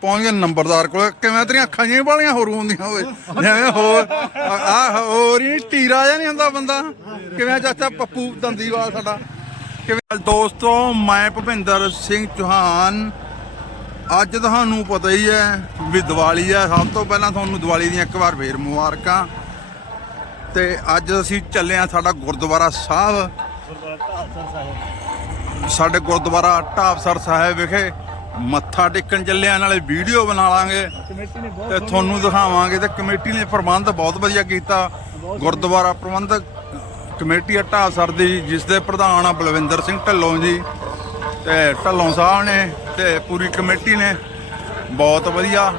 ਪਹੁੰਚ ਗਏ ਨੰਬਰਦਾਰ ਕੋਲ। ਕਿਵੇਂ ਤੇਰੀਆਂ ਅੱਖਾਂ ਜਿਹੀਆਂ ਵਾਲੀਆਂ ਹੋਰ ਹੁੰਦੀਆਂ ਓਏ? ਜਿਵੇਂ ਹੋਰ, ਆ ਹੋਰ ਹੀ ਟੀਰਾ ਜਿਹਾ ਨਹੀਂ ਹੁੰਦਾ ਬੰਦਾ। ਕਿਵੇਂ ਚਾਚਾ ਪੱਪੂ ਦੰਦੀਵਾਲ ਸਾਡਾ? ਕਿਵੇਂ ਦੋਸਤੋ, ਮੈਂ ਭੁਪਿੰਦਰ ਸਿੰਘ ਚੌਹਾਨ। ਅੱਜ ਤੁਹਾਨੂੰ ਪਤਾ ਹੀ ਹੈ ਵੀ ਦੀਵਾਲੀ ਹੈ। ਸਭ ਤੋਂ ਪਹਿਲਾਂ ਤੁਹਾਨੂੰ ਦੀਵਾਲੀ ਦੀਆਂ ਇੱਕ ਵਾਰ ਫੇਰ ਮੁਬਾਰਕਾਂ। ਤੇ ਅੱਜ ਅਸੀਂ ਚੱਲੇ ਆ ਸਾਡਾ ਗੁਰਦੁਆਰਾ ਸਾਹਿਬ। ਸਾਡੇ ਗੁਰਦੁਆਰਾ ਢਾਬਸਰ ਸਾਹਿਬ ਵਿਖੇ। ਮੱਥਾ ਟੇਕਣ ਚੱਲਿਆਂ, ਨਾਲੇ ਵੀਡੀਓ ਬਣਾ ਲਾਂਗੇ ਕਮੇਟੀ ਤੇ ਤੁਹਾਨੂੰ ਦਿਖਾਵਾਂਗੇ ਤੇ ਕਮੇਟੀ ਨੇ ਪ੍ਰਬੰਧ ਬਹੁਤ ਵਧੀਆ ਕੀਤਾ। ਗੁਰਦੁਆਰਾ ਪ੍ਰਬੰਧਕ ਕਮੇਟੀ ਆ ਢਾਬਸਰ ਦੀ ਜਿਸ ਦੇ ਪ੍ਰਧਾਨ ਆ ਬਲਵਿੰਦਰ ਸਿੰਘ ਢੱਲੋਂ ਜੀ ਤੇ ਢੱਲੋਂ ਸਾਹਿਬ ਨੇ ਤੇ ਪੂਰੀ ਕਮੇਟੀ ਨੇ। ਬਹੁਤ ਵਧੀਆ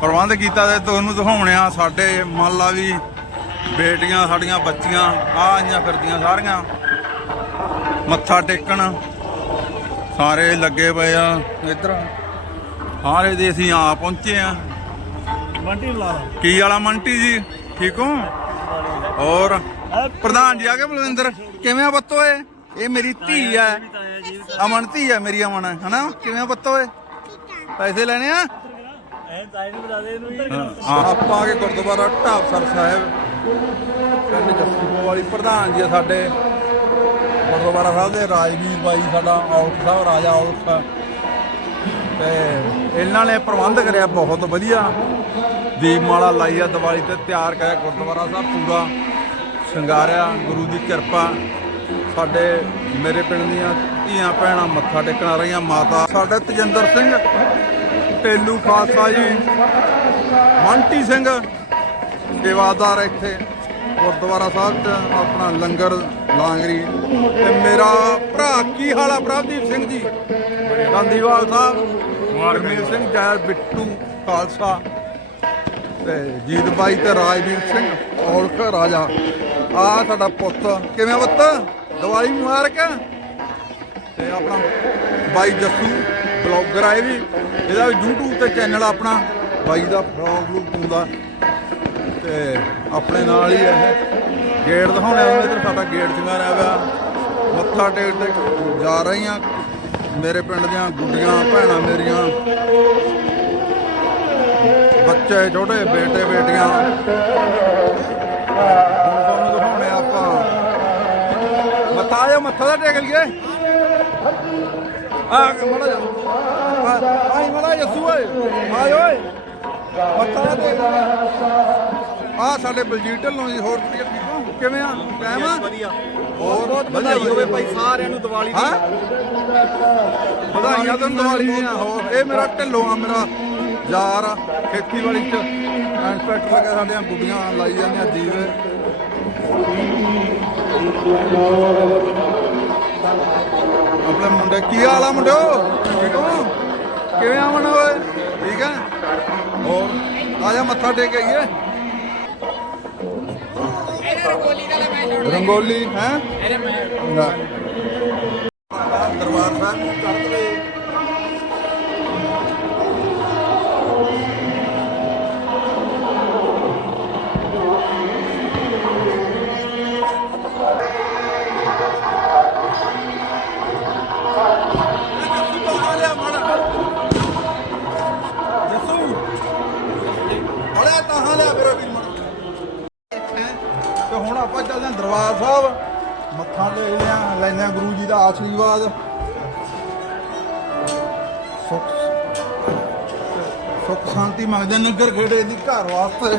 ਪ੍ਰਬੰਧ ਕੀਤਾ ਤੇ ਤੁਹਾਨੂੰ ਦਿਖਾਉਣੇ ਆ ਸਾਡੇ ਮੰਨ ਲਾ ਵੀ ਬੇਟੀਆਂ, ਸਾਡੀਆਂ ਬੱਚੀਆਂ, ਆ ਆਈਆਂ ਫਿਰਦੀਆਂ ਸਾਰੀਆਂ। ਮੱਥਾ ਟੇਕਣ। ਸਾਰੇ ਲੱਗੇ ਪਏ ਆ ਇੱਧਰ ਸਾਰੇ ਦੇ ਅਸੀਂ ਆ ਪਹੁੰਚੇ ਆ। ਮੰਟੀ ਲਾ ਕੀ ਵਾਲਾ ਮੰਟੀ ਜੀ? ਠੀਕ ਹੋ? ਔਰ ਪ੍ਰਧਾਨ ਜੀ ਆ ਗਏ ਬਲਵਿੰਦਰ। ਕਿਵੇਂ ਆ ਬੱਤੋ ਏ ਇਹ ਮੇਰੀ ਧੀ ਆ। ਅਮਨ ਧੀ ਆ ਮੇਰੀ ਅਮਨ ਹਨਾ? ਕਿਵੇਂ ਆ ਬੱਤੋ ਏ ਪੈਸੇ ਲੈਣੇ ਆ? ਆਪਾਂ ਆ ਕੇ ਗੁਰਦੁਆਰਾ ਢਾਬਸਰ ਸਾਹਿਬ। ਪਿੰਡ ਜੱਸੂਪੁਰ ਵਾਲੀ ਪ੍ਰਧਾਨ ਜੀ ਆ ਸਾਡੇ। ਗੁਰਦੁਆਰਾ ਸਾਹਿਬ ਦੇ ਰਾਜਵੀਰ ਬਾਈ ਸਾਡਾ ਔਲਖ ਸਾਹਿਬ, ਰਾਜਾ ਔਲਖ ਤੇ ਇਹਨਾਂ ਨੇ ਪ੍ਰਬੰਧ ਕਰਿਆ, ਬਹੁਤ ਵਧੀਆ। ਦੀਪਮਾਲਾ ਲਾਈ ਆ ਦੀਵਾਲੀ ਤੇ, ਤਿਆਰ ਕਰਿਆ ਗੁਰਦੁਆਰਾ ਸਾਹਿਬ, ਪੂਰਾ ਸ਼ਿੰਗਾਰਿਆ, ਗੁਰੂ ਦੀ ਕਿਰਪਾ। ਸਾਡੇ ਮੇਰੇ ਪਿੰਡ ਦੀਆਂ ਧੀਆਂ ਭੈਣਾਂ ਮੱਥਾ ਟੇਕਣ ਰਹੀਆਂ, ਮਾਤਾ। ਸਾਡੇ ਤਜਿੰਦਰ ਸਿੰਘ, ਟੇਲੂ ਖਾਲਸਾ ਜੀ, ਮੰਟੀ ਸਿੰਘ ਸੇਵਾਦਾਰ ਇੱਥੇ। ਗੁਰਦੁਆਰਾ ਸਾਹਿਬ ਚ ਆਪਣਾ ਲੰਗਰ ਲਾਂਗਰੀ। ਤੇ ਮੇਰਾ ਭਰਾ ਕੀ ਹਾਲ ਆ ਪ੍ਰਭਦੀਪ ਸਿੰਘ ਜੀ? ਗਾਂਧੀਵਾਲ ਸਾਹਿਬ ਗੁਰਮੀਤ ਸਿੰਘ ਜੈਲ ਬਿੱਟੂ ਖਾਲਸਾ ਤੇ ਜੀਤ ਬਾਈ ਤੇ ਰਾਜਵੀਰ ਸਿੰਘ ਔਲਖ ਰਾਜਾ। ਆ ਸਾਡਾ ਪੁੱਤ ਕਿਵੇਂ ਪੁੱਤ? ਦੀਵਾਲੀ ਮੁਬਾਰਕ। ਤੇ ਆਪਣਾ ਬਾਈ ਜੱਸੂ ਬਲੌਗਰ ਆ ਇਹ ਵੀ। ਇਹਦਾ YouTube ਤੇ ਚੈਨਲ ਆਪਣਾ। ਬਾਈ ਦਾ ਬਲੌਗ ਨੂੰ ਪਾਉਂਦਾ। ਤੇ ਆਪਣੇ ਨਾਲ ਹੀ ਹੈ ਗੇਟ ਦਿਖਾਉਣੇ ਆ। ਇਧਰ ਸਾਡਾ ਗੇਟ ਚੰਗਾਰਿਆ ਹੋਇਆ ਮੱਥਾ ਟੇਕ ਤੇ ਜਾ ਰਹੀ ਰਹੀਆਂ। ਮੇਰੇ ਪਿੰਡ ਦੀਆਂ ਗੁੱਡੀਆਂ, ਭੈਣਾਂ ਮੇਰੀਆਂ। ਬੱਚੇ, ਛੋਟੇ ਬੇਟੇ, ਬੇਟੀਆਂ। ਹੁਣ ਤੁਹਾਨੂੰ ਦਿਖਾਉਣੇ ਆਪਾਂ। ਮੱਥਾ ਆਇਓ ਮੱਥਾ ਦਾ ਟੇਕ ਲਈਏ। ਆ, ਮੜਾ ਜਾ ਆਈ ਮੜਾ ਜੱਸੂ ਓਏ। ਆਏ ਓਏ। ਮੱਥਾ ਦਾ ਟੇਕ। ਆ ਸਾਡੇ ਬਲਜੀਤ ਢੱਲੋਂ ਜੀ ਹੋਰ ਠੀਕ ਹੋ? ਕਿਵੇਂ ਆ? ਟਾਈਮ ਆ? ਵਧੀਆ। ਬਹੁਤ ਬਹੁਤ ਵਧਾਈ ਹੋਵੇ ਭਾਈ। ਸਾਰਿਆਂ ਨੂੰ ਦੀਵਾਲੀ ਦੀ। ਵਧਾਈਆਂ ਤੁਹਾਨੂੰ ਦੀਵਾਲੀ ਦੀਆਂ। ਹੋਰ ਇਹ ਮੇਰਾ ਢਿੱਲੋਂ ਆ ਮੇਰਾ ਯਾਰ ਆ ਖੇਤੀਬਾੜੀ ਚ। ਇੰਸਪੈਕਟਰ ਲੱਗਾ ਸਾਡੀਆਂ ਗੁੱਡੀਆਂ ਲਾਈ ਜਾਂਦੀਆਂ ਦੀਵੇ ਆਪਣੇ ਮੁੰਡੇ ਕੀ ਹਾਲ ਆ ਮੁੰਡਿਓ? ਠੀਕ ਹੋ? ਕਿਵੇਂ ਆ ਮਨ ਓਏ? ਠੀਕ ਆ ਹੋਰ ਆ ਜਾ ਮੱਥਾ ਟੇਕ ਕੇ ਆਈਏ। ਰੰਗੋਲੀ ਹੈ ਸਾਹਿਬ ਮੱਥਾ ਆ ਲੈਂਦੇ ਗੁਰੂ ਜੀ ਦਾ ਆਸ਼ੀਰਵਾਦ। ਸੁਖ ਸੁਖ ਸ਼ਾਂਤੀ ਮੰਗਦੇ ਨਗਰ ਖੇੜੇ ਦੀ ਘਰ ਵਾਸਤੇ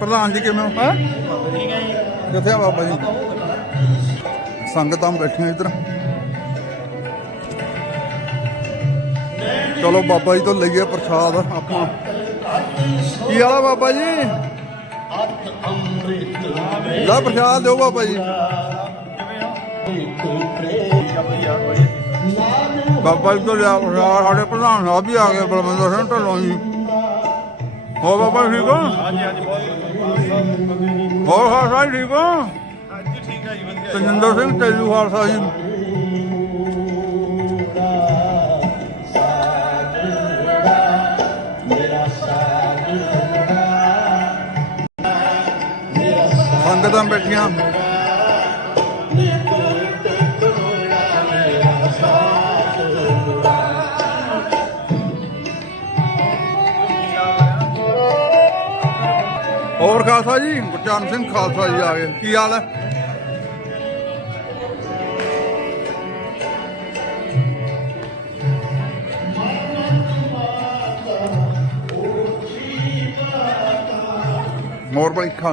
ਪ੍ਰਧਾਨ ਜੀ ਕਿਵੇਂ ਹੋ? ਕਿੱਥੇ ਆ ਬਾਬਾ ਜੀ? ਸੰਗਤਾਂ ਬੈਠੀਆਂ ਇੱਧਰ। ਚਲੋ ਬਾਬਾ ਜੀ ਤੋਂ ਲਈਏ ਪ੍ਰਸ਼ਾਦ ਆਪਾਂ। ਕੀ ਵਾਲਾ ਬਾਬਾ ਜੀ? ਲਾ ਪ੍ਰਸ਼ਾਦ ਦਿਓ ਬਾਬਾ ਜੀ। ਬਾਬਾ ਜੀ ਤੋਂ ਲਿਆ ਪ੍ਰਸ਼ਾਦ ਸਾਡੇ ਪ੍ਰਧਾਨ ਸਾਹਿਬ ਵੀ ਆ ਗਏ ਬਲਵਿੰਦਰ ਸਿੰਘ ਢੱਲੋਂ ਜੀ। ਹੋ ਬਾਬਾ ਠੀਕ ਹੋ? ਹਾਂਜੀ ਹਾਂਜੀ ਹੋਰ ਖਾਲਸਾ ਜੀ ਠੀਕ ਹੋ ਹਾਂਜੀ ਠੀਕ ਹੈ ਜੀ ਵਧੀਆ ਤਜਿੰਦਰ ਸਿੰਘ, ਤੇਜੂ ਖਾਲਸਾ ਜੀ। ਸੰਗਤਾਂ ਬੈਠੀਆਂ। ਹੋਰ ਖਾਲਸਾ ਜੀ, ਗੁਰਚਰਨ ਸਿੰਘ ਖਾਲਸਾ ਜੀ ਆ ਗਏ। ਕੀ ਹਾਲ ਹੈ? ਹੋਰ ਬਈ ਖਾ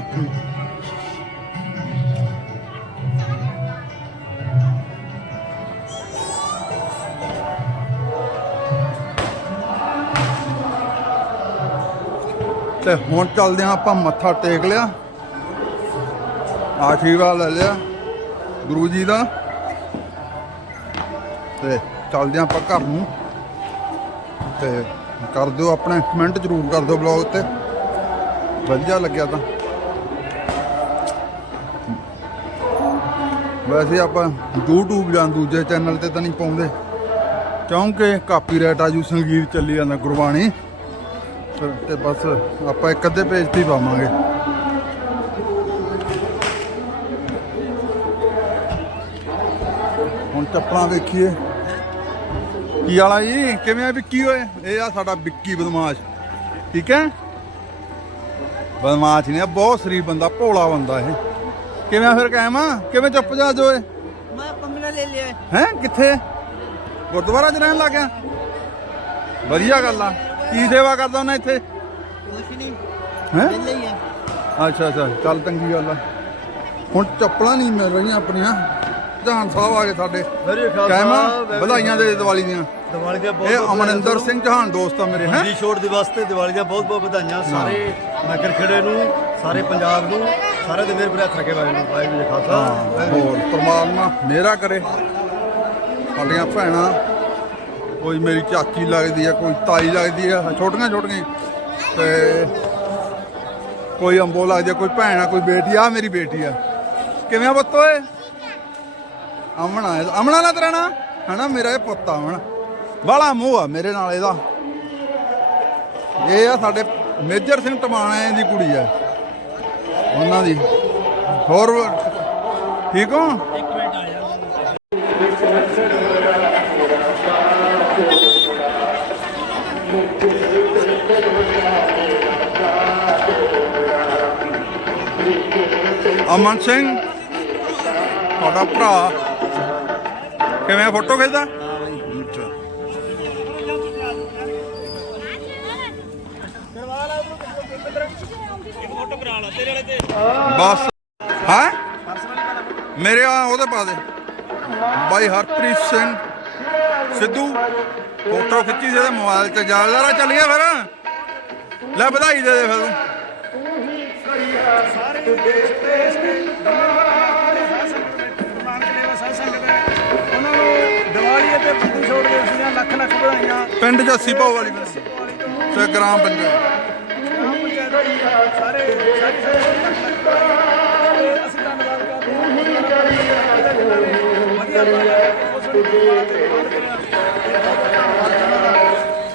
ਤੇ ਹੁਣ ਚੱਲਦੇ ਹਾਂ ਆਪਾਂ ਮੱਥਾ ਟੇਕ ਲਿਆ। ਆਸ਼ੀਰਵਾਦ ਲੈ ਲਿਆ ਗੁਰੂ ਜੀ ਦਾ। ਤੇ ਚੱਲਦੇ ਹਾਂ ਆਪਾਂ ਘਰ ਨੂੰ। ਤੇ ਕਰ ਦਿਓ ਆਪਣੇ ਕਮੈਂਟ ਜ਼ਰੂਰ ਕਰ ਦਿਓ ਬਲੌਗ ਤੇ ਵਧੀਆ ਲੱਗਿਆ ਤਾਂ। ਵੈਸੇ ਆਪਾਂ YouTube ਜਾਂ ਦੂਜੇ ਚੈਨਲ ਤੇ ਤਾਂ ਨਹੀਂ ਪਾਉਂਦੇ। ਕਿਉਂਕਿ ਕਾਪੀਰਾਈਟ ਆਜੂ ਸੰਗੀਤ ਚੱਲੀ ਜਾਂਦਾ ਗੁਰਬਾਣੀ। ਤੇ- ਬਸ ਆਪਾਂ ਇੱਕ ਅੱਧੇ ਪੇਜ ਤੇ ਹੀ ਪਾਵਾਂਗੇ। ਹੁਣ ਚੱਪਲਾਂ ਵੇਖੀਏ। ਕੀ ਵਾਲਾ ਜੀ? ਕਿਵੇਂ ਆ ਵਿੱਕੀ ਓਏ? ਇਹ ਆ ਸਾਡਾ ਵਿੱਕੀ ਬਦਮਾਸ਼। ਠੀਕ ਹੈ? ਬਦਮਾਸ਼ ਨਹੀਂ ਆ ਬਹੁਤ ਸ਼ਰੀਫ ਬੰਦਾ ਭੋਲਾ ਬੰਦਾ ਇਹ। ਕਿਵੇਂ ਆ ਫਿਰ ਕਾਇਮ ਆ? ਕਿਵੇਂ ਚੁੱਪ ਜਾ ਜੋ ਏ ਮੈਂ ਪੰਮਲਾ ਲੈ ਲਿਆ। ਹੈ? ਕਿੱਥੇ? ਗੁਰਦੁਆਰਾ ਚ ਰਹਿਣ ਲੱਗ ਗਿਆ? ਵਧੀਆ ਗੱਲ ਆ। ਕੀ ਸੇਵਾ ਕਰਦਾ ਉਹਨਾਂ ਇੱਥੇ? ਕੁਛ ਨਹੀਂ। ਹੈ? ਵਿਹਲੇ ਹੀ ਆ। ਅੱਛਾ ਅੱਛਾ। ਚੱਲ ਚੰਗੀ ਗੱਲ ਆ। ਹੁਣ ਚੱਪਲਾਂ ਨਹੀਂ ਮਿਲ ਰਹੀਆਂ ਆਪਣੀਆਂ। ਪ੍ਰਧਾਨ ਸਾਹਿਬ ਆ ਗਏ ਸਾਡੇ। ਕਾਇਮਾ ਵਧਾਈਆਂ ਦੇ ਦੀਵਾਲੀ ਦੀਆਂ। ਦੀਵਾਲੀ ਦੀਆਂ ਬਹੁਤ ਇਹ ਅਮਨਿੰਦਰ ਸਿੰਘ ਚੌਹਾਨ ਦੋਸਤ ਆ ਮੇਰੇ ਹੈ? ਜੀ ਛੋੜ ਦਿਵਸ ਤੇ ਦੀਵਾਲੀ ਦੀਆਂ ਬਹੁਤ ਬਹੁਤ ਵਧਾਈਆਂ। ਸਾਰੇ ਨਗਰ ਖੇੜੇ ਨੂੰ ਸਾਰੇ ਪੰਜਾਬ ਨੂੰ ਸਾਰੇ ਦੇ ਮੇਰੇ ਵੀਰ ਹੱਥ ਰੱਖੇ ਵਾਲੇ ਨੂੰ ਵਾਹਿਗੁਰੂ ਜੀ ਖਾਲਸਾ। ਹੋਰ ਪਰਮਾਤਮਾ ਮੇਰਾ ਕਰੇ। ਸਾਡੀਆਂ ਭੈਣਾਂ ਕੋਈ ਮੇਰੀ ਚਾਚੀ ਲੱਗਦੀ ਆ, ਕੋਈ ਤਾਈ ਲੱਗਦੀ ਆ, ਛੋਟੀਆਂ ਛੋਟੀਆਂ ਤੇ ਕੋਈ ਅੰਬੋ ਲੱਗਦੀ ਆ, ਕੋਈ ਭੈਣ ਆ, ਕੋਈ ਬੇਟੀ ਆ ਮੇਰੀ ਬੇਟੀ ਆ। ਕਿਵੇਂ ਆ ਪੁੱਤ ਓਏ? ਅਮਣਾ ਇਹ- ਅਮਣਾ ਨਾ ਤੇਰਾ ਨਾਂ? ਹਨਾ, ਮੇਰਾ ਇਹ ਪੁੱਤ ਆ ਅਮਣ ਬਾਲਾ ਮੋਹ ਆ ਮੇਰੇ ਨਾਲ ਇਹਦਾ। ਇਹ ਆ ਸਾਡੇ ਮੇਜਰ ਸਿੰਘ ਟਮਾਣਾ ਦੀ ਕੁੜੀ ਆ। ਉਹਨਾਂ ਦੀ। ਹੋਰ, ਠੀਕ ਹੋ ਇੱਕ ਮਿੰਟ ਆ ਜਾ ਅਮਨ ਸਿੰਘ, ਤੁਹਾਡਾ ਭਰਾ। ਕਿਵੇਂ ਫੋਟੋ ਖਿੱਚਦਾ? ਬਸ। ਹਾਂ? ਮੇਰੇ ਆ, ਉਹਦੇ ਪਾ ਦੇ। ਬਾਈ ਹਰਪ੍ਰੀਤ ਸਿੰਘ। ਸਿੱਧੂ ਫੋਟੋ ਖਿੱਚੀ ਸੀ ਇਹਦੇ ਮੋਬਾਈਲ ਤੇ। ਜਾਲਦਾਰਾ ਚੱਲ ਗਿਆ ਫਿਰ। ਲੈ ਵਧਾਈ ਦੇ ਦੇ ਫਿਰ ਦੀਵਾਲੀ ਲੱਖ ਲੱਖ ਵਧਾਈਆਂ ਪਿੰਡ ਜੱਸੀ ਪਾਉ ਵਾਲੀ ਤੇ ਗ੍ਰਾਮ ਪੰਚਾਇਤ।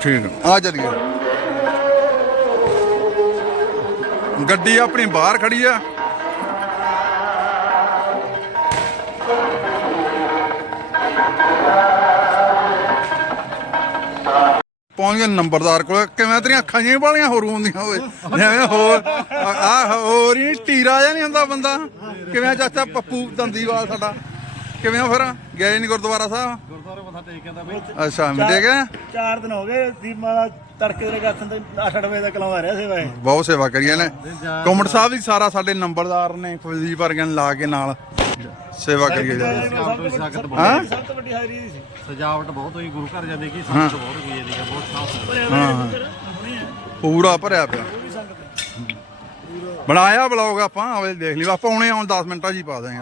ਠੀਕ ਆ। ਆ ਗੱਡੀ ਆਪਣੀ ਬਾਹਰ ਖੜੀ ਆ। ਪਹੁੰਚ ਗਏ ਨੰਬਰਦਾਰ ਕੋਲ ਕਿਵੇਂ ਤੇਰੀਆਂ ਅੱਖਾਂ ਜਿਹੀਆਂ ਵਾਲੀਆਂ ਹੋਰ ਹੁੰਦੀਆਂ ਓਏ? ਜਿਵੇਂ ਹੋਰ ਆ ਹੋਰ ਹੀ ਟੀਰਾ ਜਿਹਾ ਨਹੀਂ ਹੁੰਦਾ ਬੰਦਾ। ਕਿਵੇਂ ਚਾਚਾ ਪੱਪੂ ਦੰਦੀਵਾਲ ਸਾਡਾ? ਕਿਵੇਂ ਫਿਰ? ਗਏ ਨਹੀਂ ਗੁਰਦੁਆਰਾ ਸਾਹਿਬ? ਗੁਰਦੁਆਰੇ ਮੱਥਾ ਟੇਕ ਕੇ ਤਾਂ ਬਈ। ਅੱਛਾ ਮਿਲ ਗਏ ਚਾਰ ਦਿਨ ਹੋ ਗਏ ਦੀਪਾ ਦਾ ਤੜਕੇ ਦੇ ਗੱਥਨ ਤੇ 8-8 ਵਜੇ ਤੱਕ ਲਾਉਂਦਾ ਰਿਹਾ ਸੇਵਾ ਇਹ। ਬਹੁਤ ਸੇਵਾ ਕਰੀ ਨੇ। ਕਮਟ ਸਾਹਿਬ ਵੀ ਸਾਰਾ ਸਾਡੇ ਨੰਬਰਦਾਰ ਨੇ ਕੁਲਦੀਪ ਵਰਗਿਆਂ ਨੂੰ ਲਾ ਕੇ ਨਾਲ ਸੇਵਾ ਕਰੀ ਜਾਂਦੇ ਹਾਂ। ਸਭ ਤੋਂ ਵੱਡੀ ਹਾਜ਼ਰੀ ਸੀ। ਸਜਾਵਟ ਬਹੁਤ ਹੋਈ ਗੁਰੂ ਘਰ ਜਾਂਦੇ ਕੀ ਸੰਗਤ ਬਹੁਤ ਹੋਈ ਇਹਦੀ ਬਹੁਤ ਸਾਫ਼ ਪਰ ਹਾਂ। ਭਰਿਆ ਪਿਆ। ਉਹ ਵੀ ਸੰਗਤ ਬਣਾਇਆ ਬਲੌਗ ਆਪਾਂ ਆਵੇ ਦੇਖ ਲਈ। ਆਪਾਂ ਹੁਣੇ ਆਉਣ 10 ਮਿੰਟਾਂ ਹੀ ਪਾ ਦਾਂਗੇ